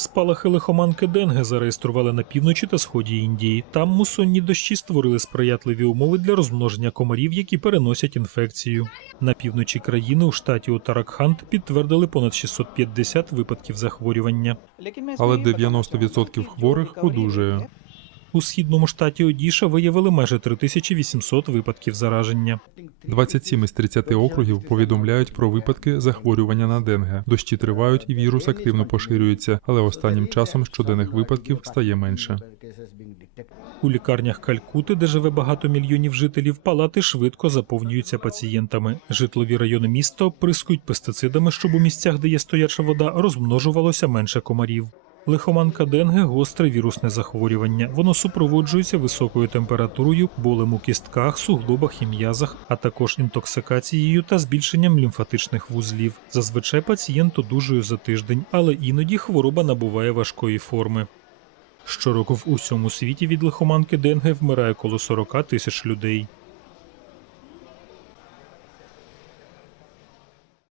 Спалахи лихоманки Денге зареєстрували на півночі та сході Індії. Там мусонні дощі створили сприятливі умови для розмноження комарів, які переносять інфекцію. На півночі країни у штаті Утаракханд підтвердили понад 650 випадків захворювання. Але 90% хворих одужує. У східному штаті Одіша виявили майже 3800 випадків зараження. 27 із 30 округів повідомляють про випадки захворювання на денге. Дощі тривають і вірус активно поширюється, але останнім часом щоденних випадків стає менше. У лікарнях Калькути, де живе багато мільйонів жителів, палати швидко заповнюються пацієнтами. Житлові райони міста оприскують пестицидами, щоб у місцях, де є стояча вода, розмножувалося менше комарів. Лихоманка Денге гостре вірусне захворювання. Воно супроводжується високою температурою, болем у кістках, суглобах і м'язах, а також інтоксикацією та збільшенням лімфатичних вузлів. Зазвичай пацієнт одужує за тиждень, але іноді хвороба набуває важкої форми. Щороку в усьому світі від лихоманки Денге вмирає коло 40 тисяч людей.